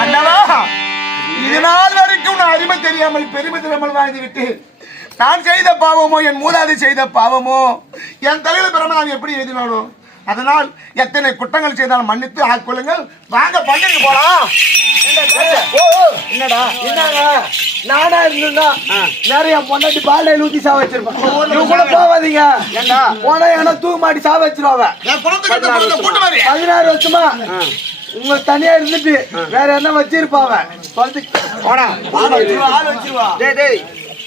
அண்ணவா, இது நாள் வரைக்கும் நான் அருமை தெரியாமல் பெருமை தெரியாமல் வாழ்ந்து விட்டேன். நான் செய்த பாவமோ, என் மூதாதை செய்த பாவமோ, என் தலையில பெறாம நான் எப்படி எழுதினானோ, அதனால் எத்தனை குற்றங்கள் செய்தாலும் மன்னித்து ஆட்கொள்ளுங்கள். வாங்க பள்ளிக்கு போலாம். என்னடா என்னங்க நானா இருந்தா நிறைய பொண்டாட்டி பாலை ஊத்தி சா வச்சிருப்பேன். கூட போவாதீங்க. ஏண்டா போனா என்ன தூக்க மாட்டி சா வச்சிருவாங்க. 16 வருஷமா உங்க தனியா இருந்துட்டு வேற என்ன வச்சிருப்பாங்க. ஆள் வச்சிருவா.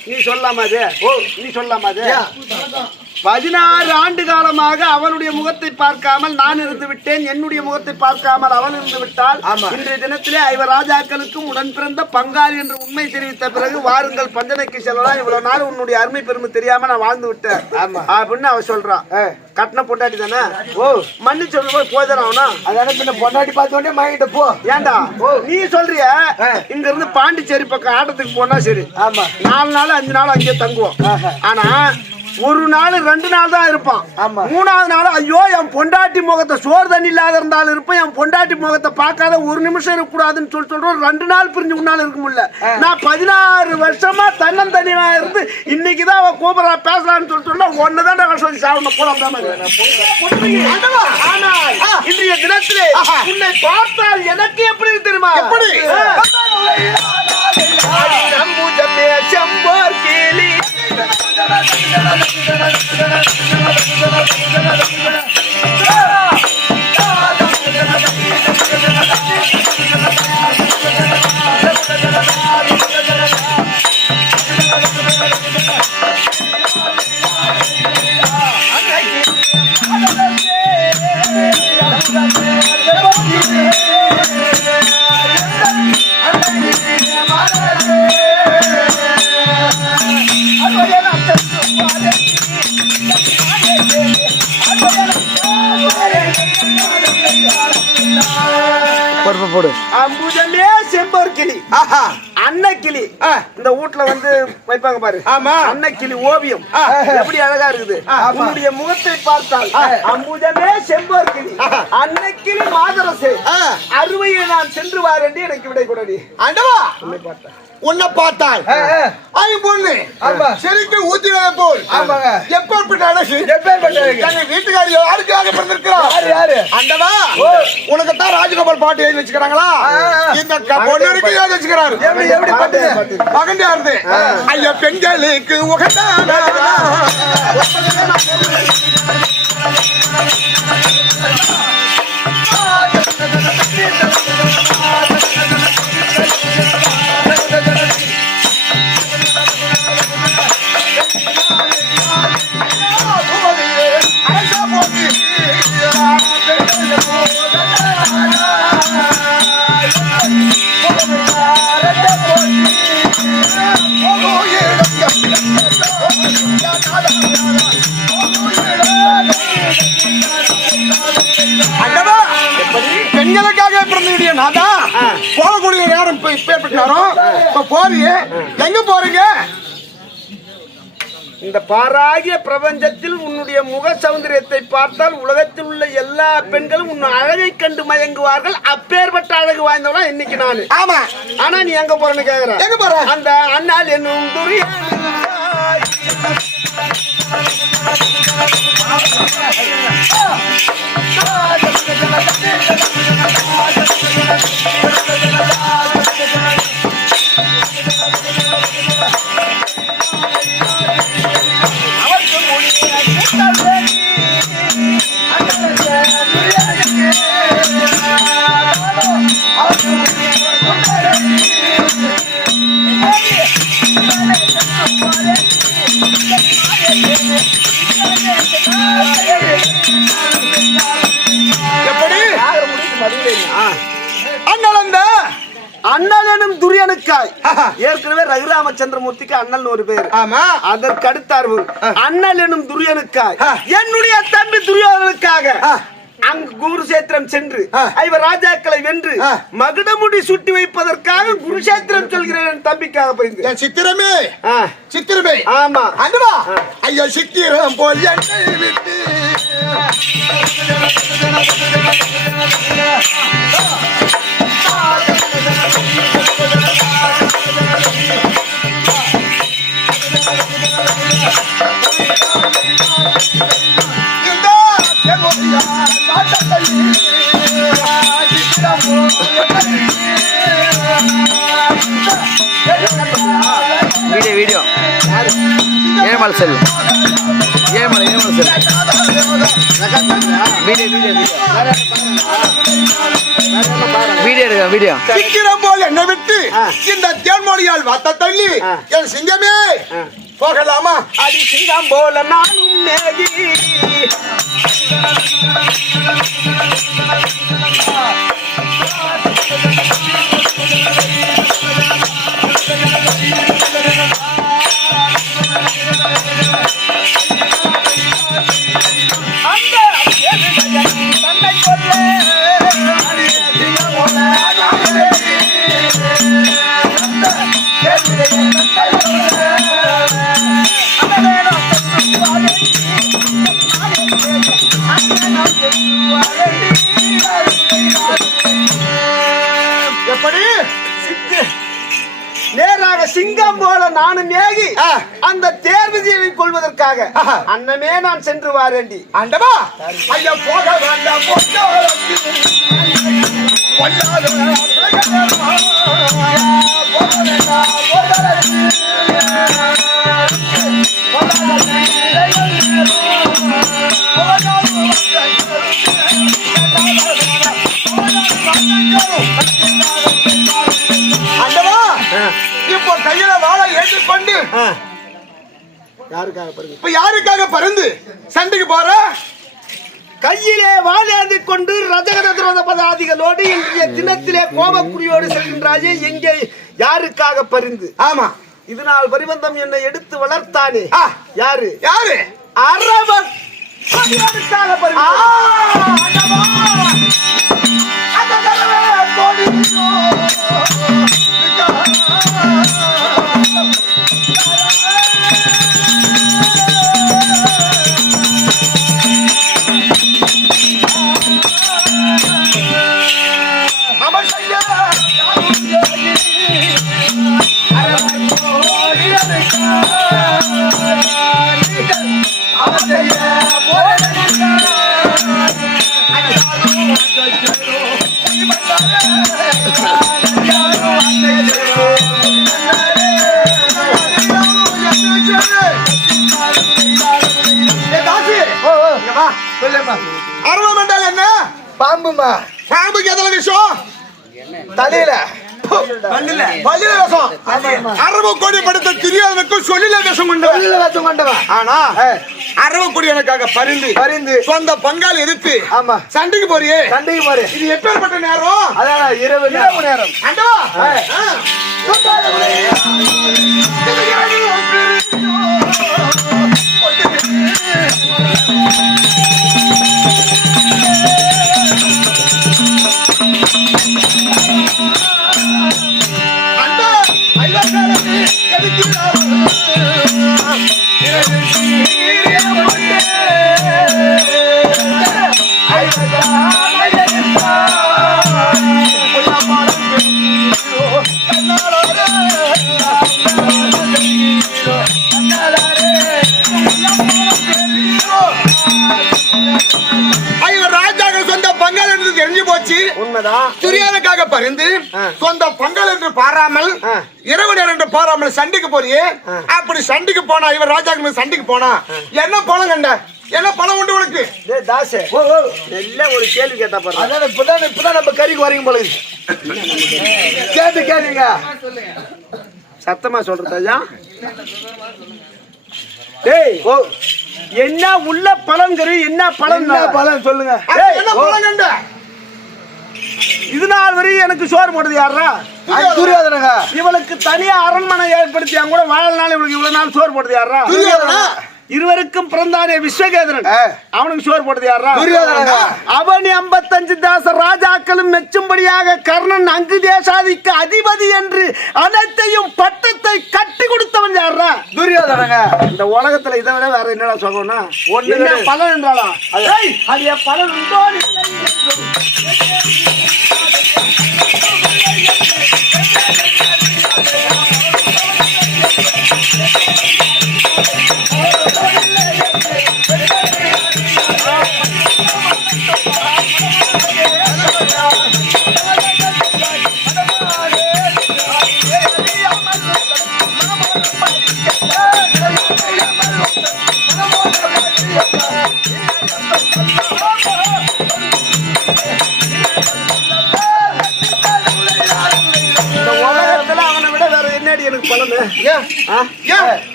நீ சொல்லாமா நீ சொல்லாமா 16 ஆண்டு காலமாக அவனுடைய முகத்தை பார்க்காமல் நான் இருந்து விட்டேன், என்னுடைய முகத்தை பார்க்காமல் அவன் இருந்து விட்டால் இன்றைய தினத்திலே ஐவர் ராஜாக்களுக்கும் உடன் பிறந்த பங்காளி என்று உண்மை தெரிவித்த பிறகு வாருங்கள் பஞ்சனைக்கு செல்லலாம். இவ்வளவு நாள் உன்னுடைய அருமை பெருமை தெரியாம நான் வாழ்ந்து விட்டேன் அப்படின்னு அவ சொல்றான். கட்டின பொண்டாட்டி தானே மன்னிச்சு போய் போதனா அதான பின்ன பொண்டாட்டி பார்த்த உடனே வாங்கிட்ட போ. ஏண்டா நீ சொல்றிய இங்க இருந்து பாண்டிச்சேரி பக்கம் ஆட்டத்துக்கு போனா சரி, 4 நாள் 5 நாள் அங்கேயே தங்குவோம். ஆனா ஒரு நாள் 2 நாள் தான் இருப்பான். 3ஆவது நாள் ஐயோ என் பொண்டாட்டி முகத்தை சோறு தண்ணி இல்லாத இருந்தாலும் இருப்பேன், என் பொண்டாட்டி முகத்தை பார்க்காத ஒரு நிமிஷம் இருக்கக்கூடாதுன்னு சொல்றோம். 2 நாள் பிரிஞ்சு முன்னால இருக்க முடியல. நான் 16 வருஷமா தன்னந்தனியா இருந்து இன்னைக்குதான் அவன் கூப்பிடா பேசலான்னு சொல்லிட்டு ஒன்னுதான் கஷ்டம் சாவணும் போலாம். ஆனால் இன்றைய தினத்திலே உன்னை பார்த்தால் எனக்கு எப்படி தெரியுமா? எப்படி செம்போர் கேலி அம்புஜமே செம்பர் கிளி அன்ன கிளி இந்த வீட்டுல வந்து வைப்பாங்க பாரு. ஆமா அன்ன கிளி ஓவியம் எப்படி அழகா இருக்குது. உன்னுடைய முகத்தை பார்த்தால் அம்புஜமே செம்பர் கிளி அன்ன கிளி மாதரசே அறுவையை நான் சென்று வார் என்று எனக்கு விடை கொடடி. ஆண்டவா உன்னை பார்த்தால் பொண்ணு செடிக்கு ஊத்தினதை போல் எப்பேற்பட்ட அழகு, எங்க வீட்டுக்காரி யாருக்காக பிறந்திருக்கிறார்? அண்டவா உனக்கு தான் ராஜகோபால் பாட்டு எழுதி வச்சுக்கிறாங்களா? இந்த பொண்ணுக்கு எழுதி வச்சுக்கிறாரு. எப்படி பாட்டு மகண்டியா இருந்து ஐயா பெண்களுக்கு உகந்தான பெண்களுக்காக பிறந்த நாதா போகக்கூடிய நேரம் பேர்பட்டாரோ இப்ப போறீங்க எங்க போறீங்க? இந்த பாராகிய பிரபஞ்சத்தில் உன்னுடைய முக சௌந்தரியத்தை பார்த்தால் உலகத்தில் உள்ள எல்லா பெண்களும் உன் அழகை கண்டு மயங்குவார்கள். அப்பேற்பட்ட அழகு வாய்ந்தவனா இன்னைக்கு நானு. ஆமா ஆனா நீ எங்க போறன்னு கேக்குற. எங்க போற? அந்த அண்ணால் என்னும் அண்ணனும் துரியனுக்காய் ஏற்கனவே ரகுராமச்சந்திரமூர்த்திக்கு அண்ணன் ஒரு பேர். ஆமா அதற்கு அடுத்தார்வு அண்ணல் எனும் துரியனுக்காய் என்னுடைய தம்பி துரியோதனுக்காக அங்கு குருஷேத்திரம் சென்று ஐவர் ராஜாக்களை வென்று மகுடமுடி சுட்டி வைப்பதற்காக குருஷேத்திரம் சொல்கிறேன் என் தம்பிக்காக போயிருந்தேன். சித்திரமே சித்திரமே ஆமா அண்ணா ஐயா சித்திரம் போல் என்னை விட்டு செல் ஏமலை செல் வீடியோ எடுக்க வீடியோ சிக்கிரம் போல் என்னை விட்டு இந்த தேன்மொழியால் வாத்த தள்ளி என் சிங்கமே போகலாமா? அடி சிங்கம் போல நானும் மேகி எப்படி நேராக சிங்கம் போல நானும் மேகி அந்த தேர்விதியை கொள்வதற்காக அன்னமே நான் சென்று வாரேண்டி. ஆண்டவா ஐயா போக வேண்டாம் ஆண்டவா இப்போ கையில வாழை ஏற்றிக்கொண்டு இப்ப யாருக்காக பருந்து சண்டைக்கு போற? கையிலே வாழேந்தி கொண்டு ரஜகரத பதாதிகளோடு இன்றைய தினத்திலே கோபக்குடியோடு செல்கின்றாயே, எங்கே யாருக்காக பரிந்து? ஆமா, இதனால் பரிபந்தம் என்னை எடுத்து வளர்த்தானே யாரு? யாரு? அரவன் பரிவனுக்காக பரிந்து. அரவம் என்றால் என்ன? பாம்புமா. பாம்புக்கு எதுல விஷம்? தலையில பல்லில விஷம். அரவ கொடி படுத்த தெரியாதவனுக்கு சொல்லில விஷம் கொண்டவன். ஆனா அரவ கொடி எனக்காக பரிந்து சொந்த பங்காளி எதிர்த்து ஆமா சண்டைக்கு போறியே. சண்டைக்கு போறேன். இது எப்பேற்பட்ட நேரம்? அதான் இரவு நேரம். ஆண்டவா துரியானுக்காக பரிந்து சொந்த பங்கல் என்று பாராமல் இரவு நேரம் என்று பாராமல் சண்டைக்கு போறியே. அப்படி சண்டைக்கு போனா இவர் ராஜாக்கு சண்டைக்கு போனா என்ன பழம் கண்ட? என்ன பழம் உண்டு உனக்கு? தாசே எல்லாம் ஒரு கேள்வி கேட்டா பாரு. அதான் இப்பதான் நம்ம கறிக்கு வரீங்க போல கேளுங்க. சத்தமா சொல்றது ஐயா. டேய் என்ன உள்ள பழங்கறி என்ன பழம் சொல்லுங்க. என்ன பழம் கண்ட? இது நாள் வரை எனக்கு சோறு போட்டது யாரா? துரியோதனங்க. இவளுக்கு தனியா அரண்மனை ஏற்படுத்தி கூட வாழ்நாள் இவளுக்கு இவ்வளவு நாள் சோறு போட்டது யாரா? இருவருக்கும் பிறந்தானே விஸ்வகேதரன், அவனுக்கு சோறு போட்டது யாரா? துரியோதனங்க. அவன் 55 தேச ராஜாக்களும் மெச்சும்படியாக கர்ணன் அங்கு தேசாதிக்கு அதிபதி என்று அனைத்தையும் பட்டத்தை கட்டி கொடுத்தவன் யாரா? துரியோதனங்க. இந்த உலகத்துல இதை விட வேற என்னடா சொல்லணும்னா ஒண்ணு பலன் என்றாளா? அது பலன் உண்டோ பலனு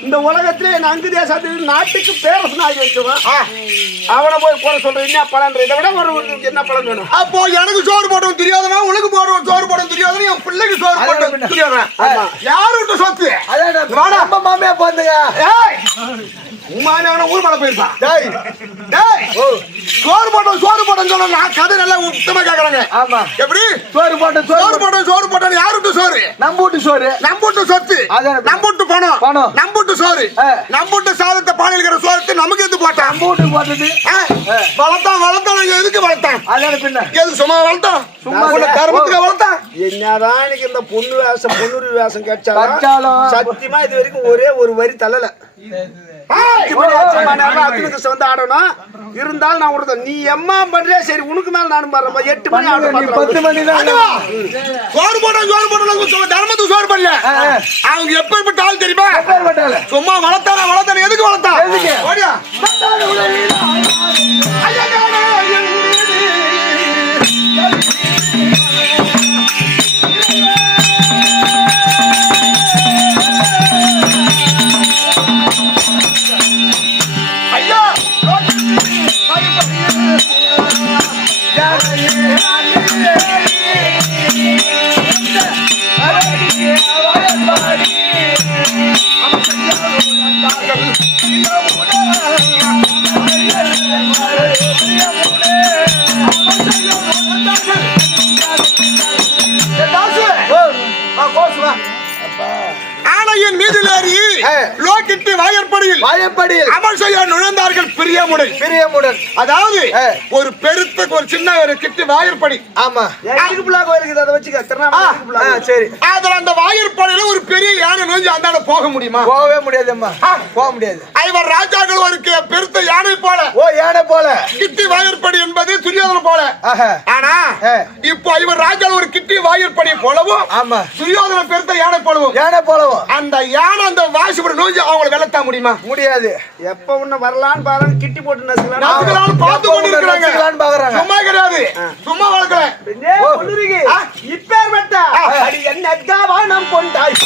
இந்த உலகத்திலே என் அங்கு தேசத்தில் நாட்டுக்கு பேரரசன் ஆகி வச்சவன் அவனை போய் போட சொல்ற என்ன பலன் இதை விட ஒரு என்ன பலன் வேணும்? அப்போ எனக்கு சோறு போட்டவன் தெரியாதனா உனக்கு போடுவோம் சோறு போட்டவன் தெரியாதனா என் பிள்ளைக்கு சோறு போட்டவன் தெரியாதா? யாரு விட்டு சொத்து நம்ம மாமியா போந்துங்க உமானான ஊர் மலை போயிருப்பான். சோறு போட்டோம் சொன்ன நான் கதை நல்லா உத்தமா கேக்குறாங்க. ஆமா எப்படி சோறு போட்டோம் யாரு விட்டு சோறு? நம்பூட்டு சோறு, நம்பூட்டு சொத்து, நம்பூட்டு பணம், நம்பூட்டு சோறு, நம்பூட்டு சாதத்தை பானையில் இருக்கிற சோறத்தை நமக்கு எது போட்டான்? நம்பூட்டு போட்டது வளர்த்தான் எதுக்கு வளர்த்தான்? அதான பின்ன எது சும்மா வளர்த்தான்? சும்மா கருமத்துக்கு வளர்த்தான்? என்னதான் எனக்கு இந்த பொண்ணுரி வேஷம் கிடைச்சாலும் சத்தியமா இது வரைக்கும் ஒரே ஒரு வரி தள்ளல. வந்து ஆடணும் இருந்தாலும் நான் உனக்கு நீ எம்மா பண்றியா சரி உனக்கு மேல நானும் பாடுறேன் 8 மணி ஆடும் 10 மணி தான் சோறு போட்டோம் தர்மத்துக்கு சோறு பண்ணல. அவங்க எப்பேற்பட்ட ஆள் தெரியுமா? சும்மா வளர்த்தான எதுக்கு வளர்த்தான்? ஓடியா ஆணையின் மீதிலேறி லோக்கிட்டு வாயற்படியில் அமல் செய்ய நுழைந்தார்கள் பிரியமுடன். அதாவது ஒரு பெருத்த ஒரு சின்ன ஒரு கிட்டு வாயற்படி. ஆமா அதை வச்சுக்க சரி அதுல அந்த வாயற்படியில ஒரு பெரிய யானை நோஞ்சி அந்தால போக முடியுமா? போகவே முடியாதும்மா, போக முடியாது. ஐவர் ராஜாக்கள் ஒரு பெருத்த யானை போல யானை போல கிட்டி வாயற்படி என்பது துரியோதன போல. ஆனா இப்போ ஐவர் ராஜாக்கள் ஒரு கிட்டி வாயற்படி போலவும் ஆமா துரியோதன பெருத்த யானை போலவும் அந்த யானை அந்த வாசிபடி நோஞ்சி அவங்களை வெள்ளத்தா முடியுமா? முடியாது. எப்ப உன்ன வரலான்னு பாருங்க கிட்டி போட்டு நசுக்கலாம் பார்த்து கொண்டிருக்கிறாங்க. சும்மா கிடையாது, சும்மா வளர்க்கல. இப்பேற்பட்ட அடி என்ன கவனம் கொண்டாய்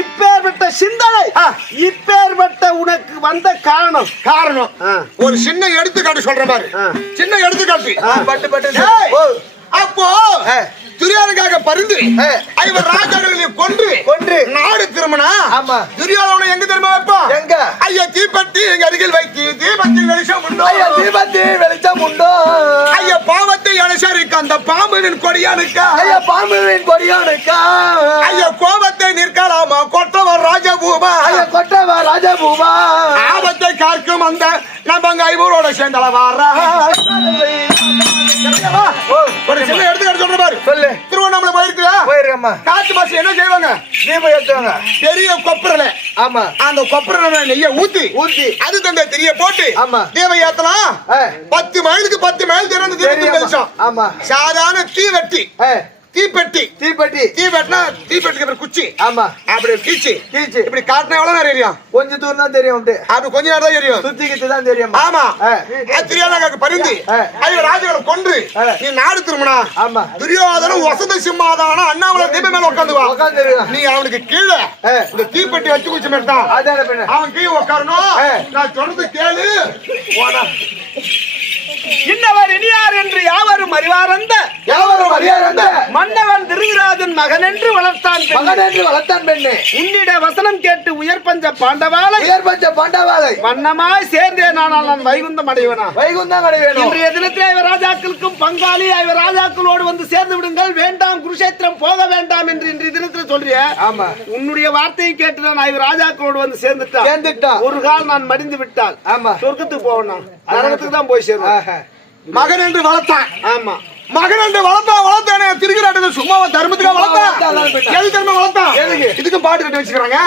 இப்பேற்பட்ட சிந்தனை இப்பேற்பட்ட உனக்கு வந்த காரணம் ஒரு சின்ன எடுத்துக்காட்டு சொல்ற மாதிரி சின்ன எடுத்துக்காட்டு. அப்போ துரியோதனுக்காக பரிந்து ஐவர் ராஜாக்களை கொன்று நாடு திரும்பினா துரியோதனை எங்க தெரியுமா வைப்பான்? எங்க? ஐயா தீப்பத்தி எங்க அருகில் வைத்து தீபத்தின் வெளிச்சம் உண்டோ? தீபத்தி வெளிச்சம் உண்டோ? ஐயா பாவத்தை அனுசரிக்க அந்த பாம்பின் கொடியானுக்கா? பாம்பின் கொடியானுக்கா? ஐயா கோபத்தை நிற்கலாமா கொற்றவர் ராஜபூமா? கொற்றவர் ராஜபூமா? ஆபத்தை காக்கும் அந்த நம்ம ஐவரோட சேர்ந்தளவாரா ஒரு சின்ன எடுத்துக்காட்டு சொல்ற பாரு. சொல்லு. திருவண்ணாமலை போயிருக்கா? காற்று பாசி என்ன செய்வாங்க? தீபம் ஏத்துவாங்க. பெரிய கொப்பரல. ஆமா. அந்த கொப்பரல நெய்ய ஊத்தி அதுக்கு அந்த திரிய போட்டு தீபம் ஏத்தலாம். 10 மைலுக்கு 10 மைல் திறந்து தீபம் வெளிச்சம். ஆமா. சாதாரண தீப்பெட்டிக்கு குச்சி. ஆமா. அப்படி கீச்சு இப்படி காட்டினா எவ்வளவு நேரம் எரியும்? கொஞ்சம் தூரம் தான் தெரியும். அது கொஞ்ச நேரம் தான் எரியும். சுத்திக்கிட்டு தான் தெரியும். ஆமா. தெரியாத பரிந்து ஐயோ ராஜாக்களை கொன்று நீ நாடு திரும்பினா துரியோதனும் வசந்த சிம்மாதான அண்ணாமலை தீபம் மேல உட்காந்துருவா. நீ அவனுக்கு கீழே இந்த தீப்பெட்டி வச்சு குச்சி மேட்டான். அவன் கீழே உட்காரணும். நான் சொல்றது கேளு. இன்னவர் இனியார் என்று யாவரும் அறிவாரந்த மன்னவன் திருவிராஜன் மகன் என்று வளர்த்தான் பெண்ணே. உன்னிட வசனம் கேட்டு உயர் பஞ்ச பாண்டவாளை வண்ணமாய் சேர்ந்தேன். நான் வைகுந்தம் அடைவேனா? இன்றைய தினத்தில் ஐவர் ராஜாக்களுக்கும் பங்காளி ஐவர் ராஜாக்களோடு வந்து சேர்ந்து விடுங்கள். வேண்டாம் குருஷேத்திரம் போக வேண்டாம் என்று இன்றைய தினத்தில் சொல்றிய. உன்னுடைய வார்த்தையை கேட்டு நான் ஐவர் ராஜாக்களோடு வந்து சேர்ந்துட்டான். ஒரு கால் நான் மடிந்து விட்டால் சொர்க்கத்துக்கு போவேன், நரகத்துக்கு தான் போய் சேருவேன். மகன் என்று வளர்த்தான். ஆமா. மகன் வளர்த்தானே திருக்கிறாட்டு சும்மா தர்மத்துக்காக வளர்த்தா எது தர்மம் வளர்த்தா இதுக்கும் பாட்டு கட்டி வச்சுக்கிறாங்க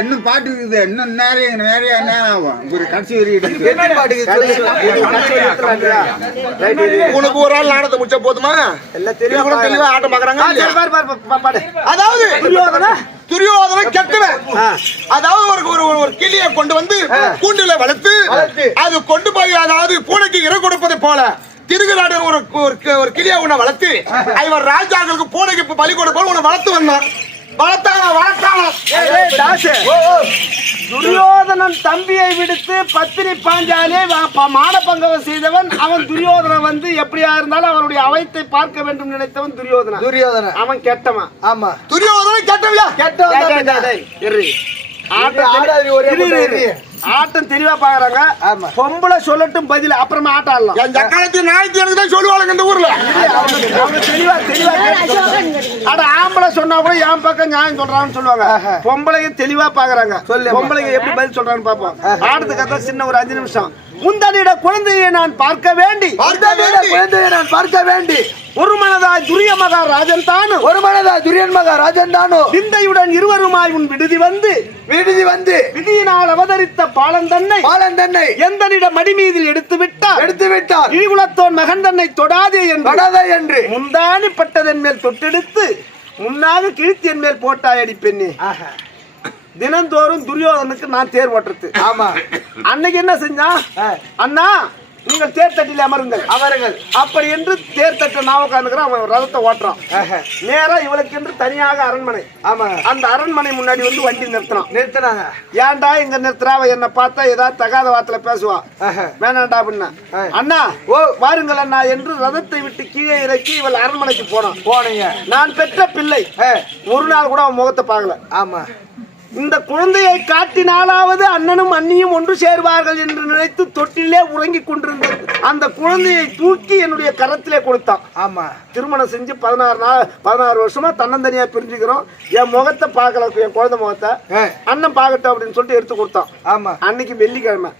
இன்னும் பாட்டு இருக்குது இன்னும் நிறைய நேரம் ஆகும் ஒரு கடைசி உனக்கு ஒரு ஆள் நாடகத்தை முடிச்சா போதுமா எல்லாம் தெரியும் தெளிவா ஆட்டம் பாக்குறாங்க அதாவது துரியோதனை கெட்டவன் அதாவது ஒரு கிளியை கொண்டு வந்து கூண்டுல வளர்த்து அது கொண்டு போய் அதாவது பூனைக்கு இறை கொடுப்பதை போல திருகுறாடன் ஒரு கிளியை உன்னை வளர்த்து இவர் ராஜாக்களுக்கு பூனைக்கு பலி கொடுப்போம் உன்னை வளர்த்து வந்தான் துரியோதனன் தம்பியை விடுத்து பத்தினி பாஞ்சாலே மானபங்கம் செய்தவன் அவன். துரியோதனன் வந்து எப்படியா இருந்தாலும் அவனுடைய அவைத்தை பார்க்க வேண்டும் நினைத்தவன் துரியோதனன். அவன் கெட்டவன். ஆமா, துரியோதனன் கெட்டவியா? ஆட்டம் தெளிவா பாக்குறாங்க. பொம்பளை சொல்லட்டும் பதில், அப்புறமா ஆட்டம் ஆடலாம். என் ஜக்காலத்து நாய்க்கு எனக்கு தான் சொல்லுவாங்க இந்த ஊர்ல. தெளிவா அட ஆம்பளை சொன்னா கூட என் பக்கம் நியாயம் சொல்றான்னு சொல்லுவாங்க. பொம்பளைங்க தெளிவா பாக்குறாங்க. பொம்பளைங்க எப்படி பதில் சொல்றான்னு பாப்போம். ஆட்டத்துக்கு அதான் சின்ன ஒரு 5 நிமிஷம். முந்தனிட குழந்தையை நான் பார்க்க வேண்டி ஒரு மனதாய் துரிய மகாராஜன் தானோ விந்தையுடன் இருவருமாய் உன் விடுதி வந்து விதியினால் அவதரித்த பாலன் தன்னை எந்தனிட மடி மீதில் எடுத்து விட்டார் இழிகுலத்தோன் மகன் தன்னை தொடாதே என்று முந்தானி பட்டதன் மேல் தொட்டெடுத்து முன்னாக கிழித்து என் மேல் போட்டாயடி பெண்ணே. தினந்தோறும் துரியோதனுக்கு நான் தேர் ஓட்டுறது. ஆமா, அன்னைக்கு என்ன செஞ்சா, அண்ணா நீங்கள் தேர் தட்டில் அமருங்கள் அப்படி என்று தேர் தட்ட நான் உட்காந்துக்கிறேன். அவன் ரதத்தை ஓட்டுறான். நேரா இவளுக்கு என்று தனியாக அரண்மனை. ஆமா, அந்த அரண்மனை முன்னாடி வந்து வண்டி நிறுத்தினாங்க. ஏன்டா இங்க நிறுத்துறா? அவ என்ன பார்த்தா ஏதாவது தகாத வார்த்தையில பேசுவா. வேணாண்டா அப்படின்னா, அண்ணா வாருங்கள் அண்ணா என்று ரதத்தை விட்டு கீழே இறக்கி இவள் அரண்மனைக்கு போனீங்க. நான் பெற்ற பிள்ளை ஒரு நாள் கூட அவன் முகத்தை பார்க்கல. ஆமா, இந்த குழந்தையை காட்டினாலாவது அண்ணனும் அண்ணியும் ஒன்று சேர்வார்கள் என்று நினைத்து தொட்டிலே உறங்கி கொண்டிருந்த அந்த குழந்தையை தூக்கி என்னுடைய கரத்திலே கொடுத்தான். ஆமா, திருமணம் செஞ்சு 16 வருஷமா தன்னந்தனியா பிரிஞ்சுக்கிறோம். என் முகத்தை பார்க்கல, என் குழந்தை முகத்தை அண்ணன் பார்க்கட்டும் அப்படின்னு சொல்லிட்டு எடுத்து கொடுத்தான். ஆமா, அன்னைக்கு வெள்ளிக்கிழமை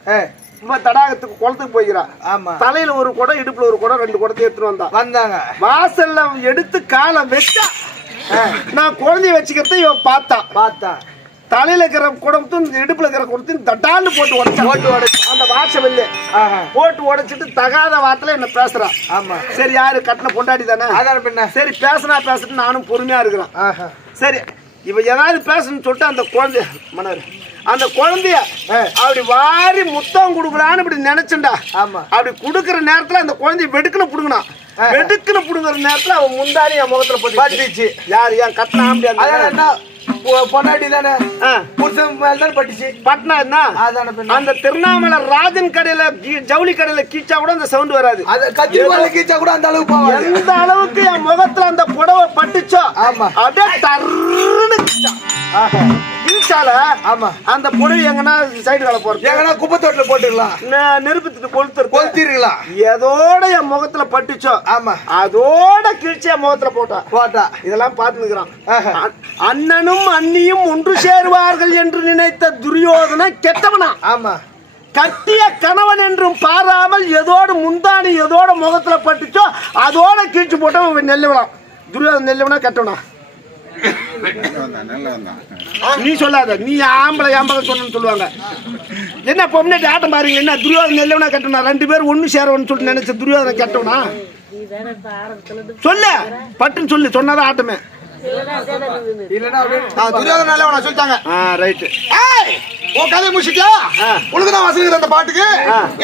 தடாகத்துக்கு குளத்துக்கு போய்கிறான். ஆமா, தலையில ஒரு குடம், இடுப்புல ஒரு குடம், 2 குடத்தை எடுத்துட்டு வந்தாங்க. வாசல்ல எடுத்து காலம் வச்சா நான் குழந்தைய வச்சுக்கிறத இவன் பார்த்தா தலையில இருக்கிற குடத்தையும் இடுப்புல இருக்கிற குடத்தையும் தட்டாண்டு போட்டு உடைச்சு அந்த வாச வெளில போட்டு உடைச்சிட்டு தகாத வார்த்தையில என்ன பேசுறான். ஆமா, சரி யாரு கட்டின பொண்டாடி தானே, சரி பேசிட்டு நானும் பொறுமையா இருக்கிறேன். சரி இவ ஏதாவது பேசணும்னு சொல்லிட்டு அந்த குழந்தைய அப்படி வாரி முத்தம் கொடுக்கலான்னு இப்படி நினைச்சுண்டா. ஆமா, அப்படி குடுக்கற நேரத்துல அந்த குழந்தைய வெடுக்குன்னு புடுங்குற நேரத்துல அவன் முந்தாரி என் முகத்துல பட்டுச்சு. யாரு என் கட்டினா முடியாது பொண்டாட்டி தானே, புருஷன் மேல தான் பட்டுச்சு. பட்னா என்ன அந்த திருவண்ணாமலை ராஜன் கடையில ஜவுளி கடையில கீச்சா கூட அந்த சவுண்ட் வராது. கீச்சா கூட அந்த அளவுக்கு போவாது. எந்த அளவுக்கு என் முகத்துல அந்த புடவை பட்டுச்சோ அப்படியே டர்ன்னு கீச்சால. ஆமா, அந்த புடவை எங்கன்னா சைடு வேலை போறது, எங்கன்னா குப்பை தோட்டல போட்டுக்கலாம், நெருப்பத்துக்கு கொளுத்திருக்கலாம். எதோட என் முகத்துல பட்டுச்சோ ஆமா அதோட கீழ்ச்சி என் முகத்துல போட்டா இதெல்லாம் பாத்துக்கிறான். அண்ணனும் அண்ணியும் ஒன்று சேருவார்கள் என்று நினைத்த துரியோதன கெட்டவனா. ஆமா, கட்டிய கணவன் என்றும் பாராமல் எதோடு முந்தானி எதோட முகத்துல பட்டுச்சோ அதோட கீழ்ச்சி போட்டவன் நெல்லுவலாம். துரியோதன நெல்லுவனா கெட்டவனா? நல்லவன் தான். நீ சொல்லாத, நீ ஆம்பளை சொன்னு சொல்லுவாங்க. என்ன பொம்னாட்டி ஆட்டம் பாருங்க, என்ன துரியோதனை நல்லவனா கெட்டவனா? 2 பேரும் ஒண்ணு சேரவன்னு சொல்லிட்டு நினைச்ச துரியோதனை கெட்டவனா? சொல்லு, பட்டுன்னு சொல்லு, சொன்னாதான் ஆட்டமே. இல்லன்னா துரியோதன நல்லவனா சொல்லிட்டாங்க. ரைட். உன் கதை முடிச்சிட்டியா? உனக்கு தான் வசதி அந்த பாட்டுக்கு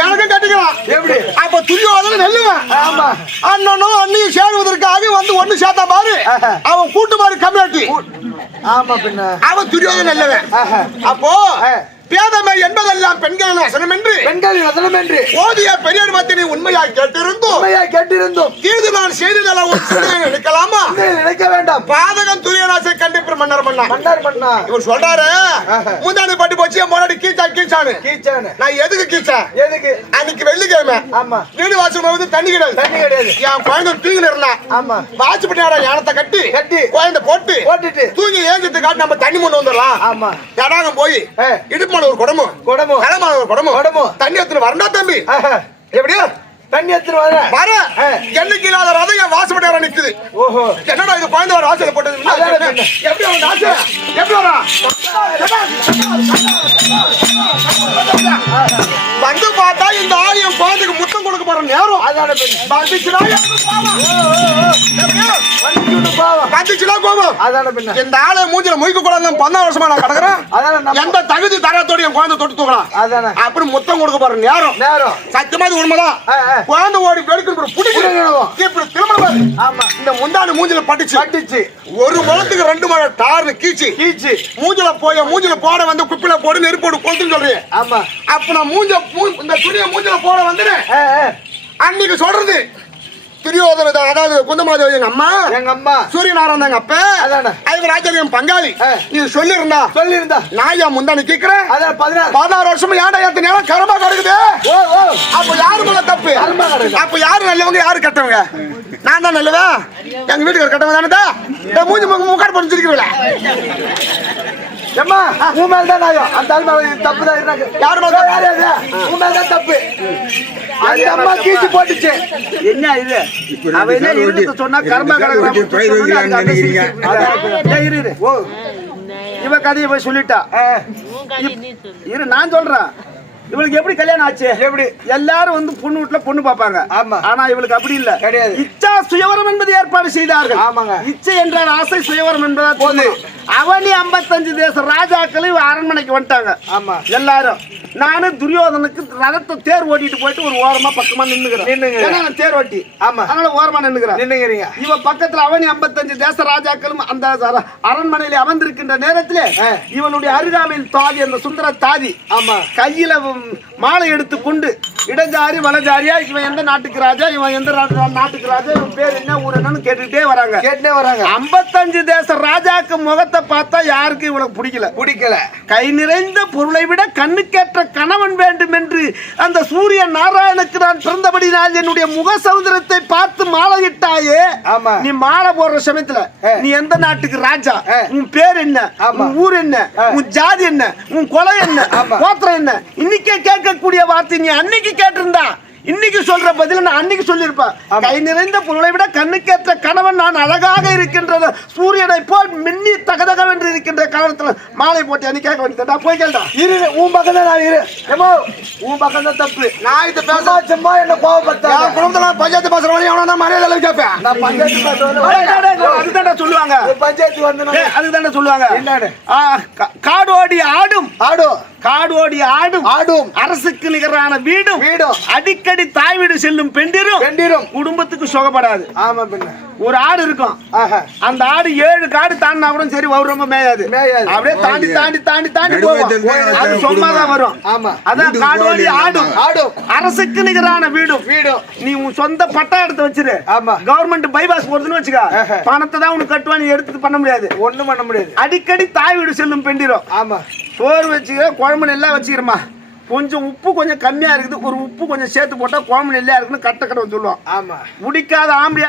எனக்கும் கட்டிக்கலாம். எப்படி? அப்ப துரியோதன நல்லவன். ஆமா. அண்ணனும் அண்ணியும் சேருவதற்காக வந்து ஒண்ணு சேர்த்தா பாரு, அவன் கூட்டு பாரு கம்மியாட்டி. ஆமா பின்ன அவன் துரியோதன நல்லவன். அப்போ பேதமை என்பதெல்லாம் பெண்களின் வசனம் என்று பெண்களின் வசனம் என்று ஓதிய பெரியார் மத்தினை உண்மையாக கேட்டிருந்தோம். தீது நான் செய்ததெல்லாம் நினைக்கலாமா? நினைக்க வேண்டாம். பாதகம் துரியனாசை கண்டிப்பு மன்னர் மன்னா இவர் சொல்றாரு, முந்தானி பட்டு போச்சு என் முன்னாடி கீச்சானு. நான் எதுக்கு கீச்சேன்? எதுக்கு? அன்னைக்கு வெள்ளிக்கிழமை. ஆமா. வீடு வாசல் வந்து தண்ணி கிடையாது. என் குழந்தை தூங்கி இருந்தான். ஆமா. வாட்சி பண்ணியாரா யானத்தை கட்டி குழந்தை போட்டுட்டு தூங்கி ஏஞ்சத்து காட்டு நம்ம தண்ணி முன்ன வந்துடலாம். ஆமா. தடாகம் போய் இடுப்பு ஒரு குடமோ தண்ணி எடுத்து வரண்டா தம்பி. எப்படியா தண்ணி எடுத்து வர என்னைக்கு இல்லாத ரதம் என் வாசப்பட நிக்குது. ஓஹோ, என்னடா இது குழந்தை வர வாசல போட்டது? எப்படி அவன் ஆசை எப்படி வரா வந்து பார்த்தா இந்த ஆரியம் குழந்தைக்கு முத்தம் கொடுக்க போற நேரம். வந்துச்சுன்னா கோபம். இந்த ஆளை மூஞ்சில முயக்க கூடாது. 15 வருஷமா நான் கிடக்குறேன். எந்த தகுதி தரத்தோட என் குழந்தை தொட்டு தூக்கலாம். அப்படி முத்தம் கொடுக்க போற நேரம். சத்தியமா இது உண்மைதான். குழந்தை ஓடி வெடுக்கு இப்படி திரும்ப இந்த முந்தானி மூஞ்சில பட்டுச்சு. ஒரு முழத்துக்கு 2 மழை டார்னு கீச்சு மூஞ்சில போட வந்து குப்பில போடு நெருப்போடு கொளுத்துன்னு சொல்றேன். அப்ப நான் இந்த துணியை மூஞ்சில போட வந்து அன்னைக்கு சொல்றது துரியோதன, அதாவது குந்தமாதேவி எங்க அம்மா, சூரியநாராயணன் எங்க அப்ப, ராஜாரியம் பங்காளி. நீ சொல்லிருந்தா நான் என் முந்தானி கேக்குறேன். 16 வருஷமா ஏன்டா ஏத்த நேரம் கரமா கிடக்குது. அப்ப யாரு மேல தப்பு? அப்ப யாரு நல்லவங்க யாரு கெட்டவங்க? நான் தான் நல்லவன், எங்க வீட்டுக்கு கெட்டவங்க தானே. மூஞ்சி முக்காடு பண்ணி சிரிக்கிறீங்களா? ஏம்மா உன் மேல தான் நாயம். அந்த ஆள் மேல தப்பு தான் இருக்கு. யாரு மேல உன் மேல தான் தப்பு. அந்த அம்மா கீச்சு போட்டுச்சு. என்ன இது? அவ என்ன இருக்கு சொன்னா கர்மா கடக்குறான். இவ கதையை போய் சொல்லிட்டா. இரு நான் சொல்றேன். இவளுக்கு எப்படி கல்யாணம் ஆச்சு? எப்படி? எல்லாரும் வந்து பொண்ணு வீட்டுல பொண்ணு பாப்பாங்க. ஆமா. ஆனா இவளுக்கு அப்படி இல்ல. கிடையாது. இச்சா சுயவரம் என்பது ஏற்பாடு செய்தார்கள். ஆமாங்க. இச்சை என்றால் ஆசை, சுயவரம் என்பதா போது. அவனி 55 தேச ராஜாக்கள் அரண்மனைக்கு வந்துட்டாங்க. ஆமா. எல்லாரும் நானும் துரியோதனுக்கு ரதத்தை தேர் ஓட்டிட்டு போயிட்டு ஒரு ஓரமா பக்கமா நின்னுக்கிறேன். தேர் ஓட்டி. ஆமா. அதனால ஓரமா நின்னுக்கிறேன். இவ பக்கத்துல அவனி 55 தேச ராஜாக்களும் அந்த அரண்மனையில அமர்ந்திருக்கின்ற நேரத்திலே இவனுடைய அருகாமையில் தாதி, அந்த சுந்தர தாதி. ஆமா. கையில மாலை எடுத்து கொண்டு இடஞ்சாரி வலஜாரியா இவன் எந்த நாட்டுக்கு ராஜா, இவன் எந்த நாட்டுக்கு ராஜா, இவன் பேர் என்ன, ஊர் என்னன்னு கேட்டுட்டே வராங்க. 55 தேச ராஜாக்கு முகத்தை பார்த்தா யாருக்கு இவளுக்கு பிடிக்கல. கை நிறைந்த பொருளை விட கண்ணுக்கேற்ற கணவன் வேண்டும் என்று அந்த சூரிய நாராயணுக்கு நான் பிறந்தபடினால் என்னுடைய முக சௌந்தரத்தை பார்த்து மாலை இட்டாயே. நீ மாலை போடுற சமயத்துல நீ எந்த நாட்டுக்கு ராஜா, உன் பேர் என்ன, உன் ஊர் என்ன, உன் ஜாதி என்ன, உன் கொலை என்ன, கோத்திரம் என்ன, இன்னைக்கே கேட்கக்கூடிய வார்த்தை நீ அன்னைக்கு கேட்டிருந்தா இன்னைக்கு சொல்ற பதில நான் அன்னைக்கு சொல்லிருப்பேன். கை நிறைந்த பொருளை விட கண்ணுக்கேற்ற கணவன் நான் அழகாக இருக்கின்றது சூரியனை போல் மின்னி தகதகவென்று இருக்கின்ற காலத்துல மாலை போட்டு அன்னைக்கு கேட்க வேண்டியதா? போய் கேள்டா. இரு உன் பக்கம் தான் நான் இரு. ஏமா உன் பக்கம் தான் தப்பு. நான் இது பேச சும்மா என்ன கோவப்பட்டா குடும்பத்துல பஞ்சாயத்து பேசுற வழி அவனா மரியாதை கேட்பேன். நான் பஞ்சாயத்து பேசுறேன். அதுதான் சொல்லுவாங்க. பஞ்சாயத்து வந்து அதுதான் சொல்லுவாங்க. என்னன்னு? காடோடி ஆடும் காடோடி ஆடும் அரசுக்கு நிகரான வீடும் அடிக்கடி தாய் வீடு செல்லும் பெண்டிரும் குடும்பத்துக்கு சுகப்படாது. ஆமா. ஒரு ஆடு இருக்கும். அந்த ஆடு 7 காடு தாண்டினா கூட சரி ரொம்ப மேயாது. அப்படியே தாண்டி தாண்டி தாண்டி தாண்டி போகும். அது சும்மாதான் வரும். அதான் காடோடி ஆடும் அரசுக்கு நிகரான வீடும். நீ உன் சொந்த பட்டா எடுத்து வச்சிரு. கவர்மெண்ட் பைபாஸ் போறதுன்னு வச்சுக்க, பணத்தை தான் உனக்கு கட்டுவா, நீ எடுத்து பண்ண முடியாது, ஒண்ணும் பண்ண முடியாது. அடிக்கடி தாய் வீடு செல்லும் பெண்டிரும். ஆமா. சோறு வச்சுக்க, குழம்பு நெல்லா வச்சுக்கிறமா, கொஞ்சம் உப்பு கொஞ்சம் கம்மியா இருக்குது, ஒரு உப்பு கொஞ்சம் சேர்த்து போட்டா குழம்பு நெல்லையா இருக்குன்னு கட்ட சொல்லுவோம். ஆமா. முடிக்காத ஆம்படியா